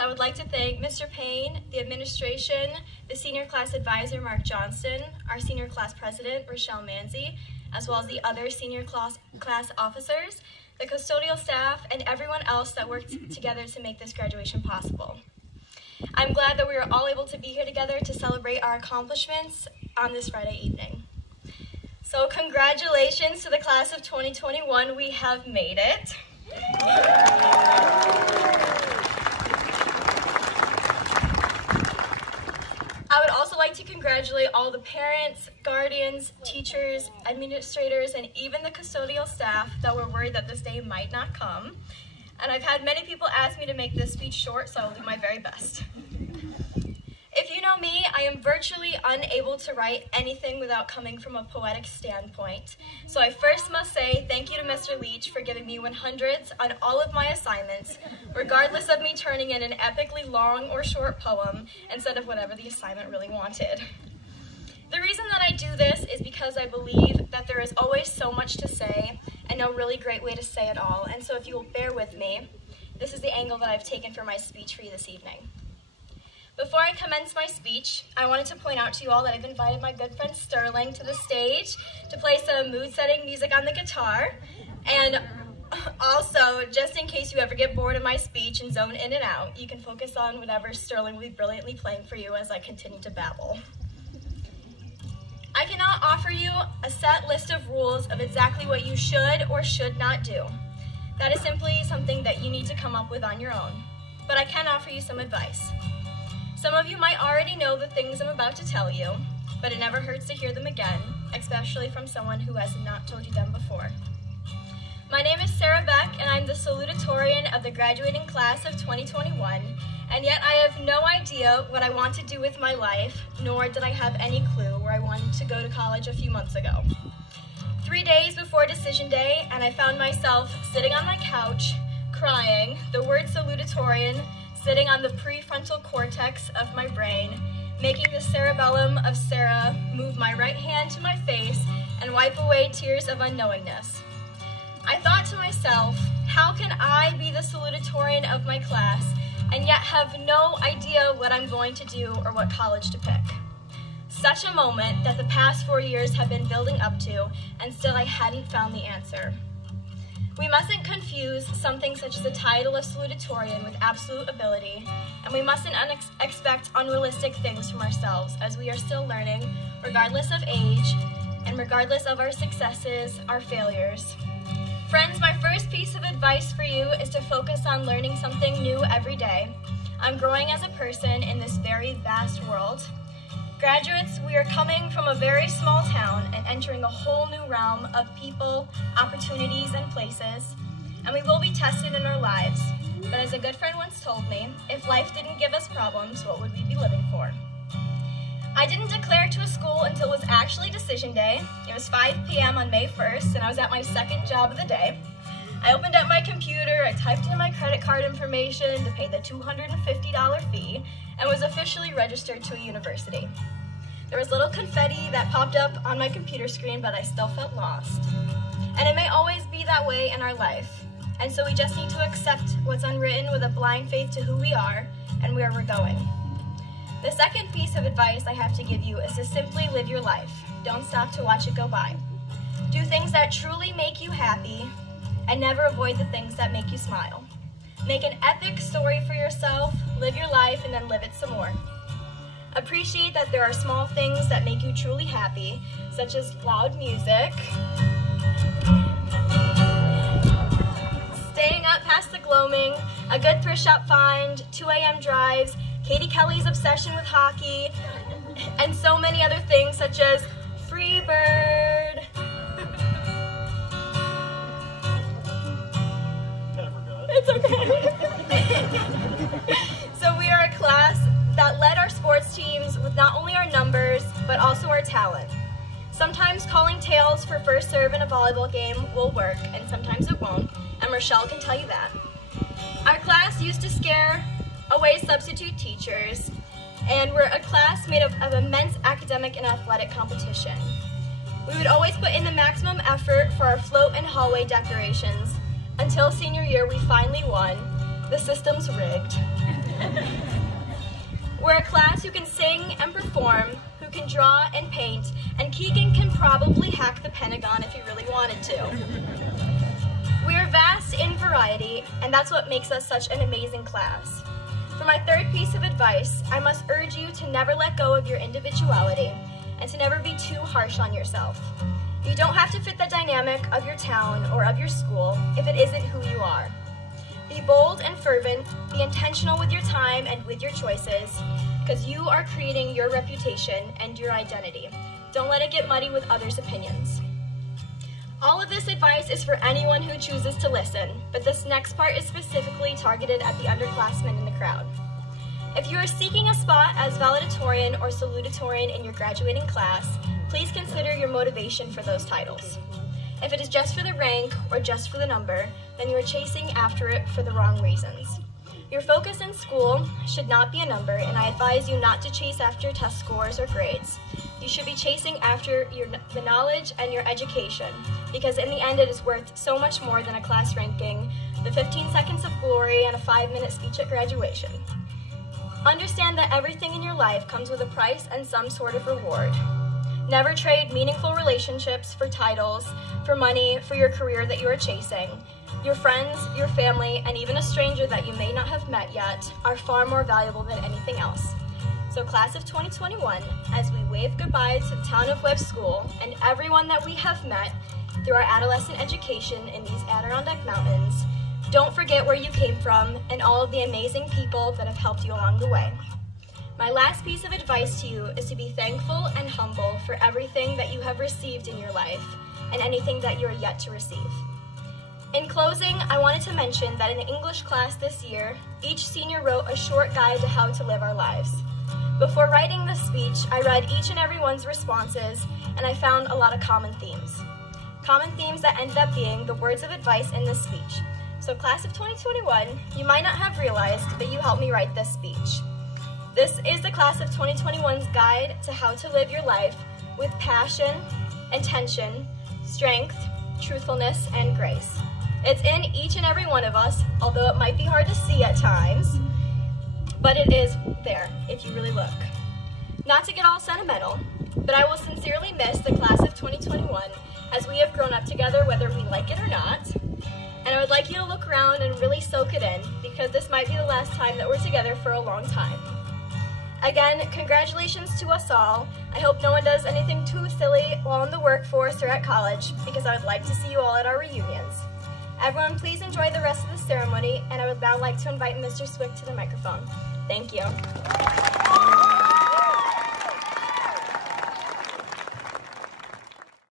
I would like to thank Mr. Payne, the administration, the senior class advisor, Mark Johnston, our senior class president, Rochelle Manzi, as well as the other senior class officers, the custodial staff, and everyone else that worked together to make this graduation possible. I'm glad that we were all able to be here together to celebrate our accomplishments on this Friday evening. So congratulations to the class of 2021, we have made it. I would also like to congratulate all the parents, guardians, teachers, administrators, and even the custodial staff that were worried that this day might not come. And I've had many people ask me to make this speech short, so I'll do my very best. If you know me, I am virtually unable to write anything without coming from a poetic standpoint. So I first must say thank you to Mr. Leach for giving me 100s on all of my assignments, regardless of me turning in an epically long or short poem instead of whatever the assignment really wanted. The reason that I do this is because I believe that there is always so much to say and no really great way to say it all. And so if you will bear with me, this is the angle that I've taken for my speech for you this evening. Before I commence my speech, I wanted to point out to you all that I've invited my good friend Sterling to the stage to play some mood-setting music on the guitar. And also, just in case you ever get bored of my speech and zone in and out, you can focus on whatever Sterling will be brilliantly playing for you as I continue to babble. I cannot offer you a set list of rules of exactly what you should or should not do. That is simply something that you need to come up with on your own. But I can offer you some advice. Some of you might already know the things I'm about to tell you, but it never hurts to hear them again, especially from someone who has not told you them before. My name is Sarah Beck, and I'm the Salutatorian of the graduating class of 2021, and yet I have no idea what I want to do with my life, nor did I have any clue where I wanted to go to college a few months ago. 3 days before decision day, and I found myself sitting on my couch, crying, the word salutatorian sitting on the prefrontal cortex of my brain, making the cerebellum of Sarah move my right hand to my face and wipe away tears of unknowingness. I thought to myself, how can I be the salutatorian of my class and yet have no idea what I'm going to do or what college to pick? Such a moment that the past 4 years have been building up to, and still I hadn't found the answer. We mustn't confuse something such as the title of salutatorian with absolute ability, and we mustn't expect unrealistic things from ourselves as we are still learning, regardless of age, and regardless of our successes, our failures. Friends, my first piece of advice for you is to focus on learning something new every day. I'm growing as a person in this very vast world. Graduates, we are coming from a very small town and entering a whole new realm of people, opportunities, and places, and we will be tested in our lives. But as a good friend once told me, if life didn't give us problems, what would we be living for? I didn't declare to a school until it was actually decision day. It was 5 p.m. on May 1st, and I was at my second job of the day. I opened up my computer, I typed in my credit card information to pay the $250 fee, and was officially registered to a university. There was little confetti that popped up on my computer screen, but I still felt lost. And it may always be that way in our life, and so we just need to accept what's unwritten with a blind faith to who we are and where we're going. The second piece of advice I have to give you is to simply live your life. Don't stop to watch it go by. Do things that truly make you happy, and never avoid the things that make you smile. Make an epic story for yourself, live your life, and then live it some more. Appreciate that there are small things that make you truly happy, such as loud music, staying up past the gloaming, a good thrift shop find, 2 a.m. drives, Katie Kelly's obsession with hockey, and so many other things such as Free Bird. It's okay. So we are a class that led our sports teams with not only our numbers, but also our talent. Sometimes calling tails for first serve in a volleyball game will work, and sometimes it won't, and Rochelle can tell you that. Our class used to scare away substitute teachers, and we're a class made of immense academic and athletic competition. We would always put in the maximum effort for our float and hallway decorations. Until senior year, we finally won. The system's rigged. We're a class who can sing and perform, who can draw and paint, and Keegan can probably hack the Pentagon if he really wanted to. We are vast in variety, and that's what makes us such an amazing class. For my third piece of advice, I must urge you to never let go of your individuality and to never be too harsh on yourself. You don't have to fit the dynamic of your town or of your school if it isn't who you are. Be bold and fervent, be intentional with your time and with your choices, because you are creating your reputation and your identity. Don't let it get muddy with others' opinions. All of this advice is for anyone who chooses to listen, but this next part is specifically targeted at the underclassmen in the crowd. If you are seeking a spot as Salutatorian or Salutatorian in your graduating class, please consider your motivation for those titles. If it is just for the rank or just for the number, then you are chasing after it for the wrong reasons. Your focus in school should not be a number, and I advise you not to chase after test scores or grades. You should be chasing after the knowledge and your education, because in the end it is worth so much more than a class ranking, the 15 seconds of glory, and a 5-minute speech at graduation. Understand that everything in your life comes with a price and some sort of reward. Never trade meaningful relationships for titles, for money, for your career that you are chasing. Your friends, your family, and even a stranger that you may not have met yet are far more valuable than anything else. So class of 2021, as we wave goodbye to the Town of Webb School and everyone that we have met through our adolescent education in these Adirondack Mountains, don't forget where you came from and all of the amazing people that have helped you along the way. My last piece of advice to you is to be thankful and humble for everything that you have received in your life and anything that you are yet to receive. In closing, I wanted to mention that in the English class this year, each senior wrote a short guide to how to live our lives. Before writing this speech, I read each and everyone's responses, and I found a lot of common themes. Common themes that ended up being the words of advice in this speech. So class of 2021, you might not have realized, but you helped me write this speech. This is the class of 2021's guide to how to live your life with passion, intention, strength, truthfulness, and grace. It's in each and every one of us, although it might be hard to see at times, but it is there if you really look. Not to get all sentimental, but I will sincerely miss the class of 2021 as we have grown up together whether we like it or not. And I would like you to look around and really soak it in, because this might be the last time that we're together for a long time. Again, congratulations to us all. I hope no one does anything too silly while in the workforce or at college, because I would like to see you all at our reunions. Everyone, please enjoy the rest of the ceremony, and I would now like to invite Mr. Swick to the microphone. Thank you.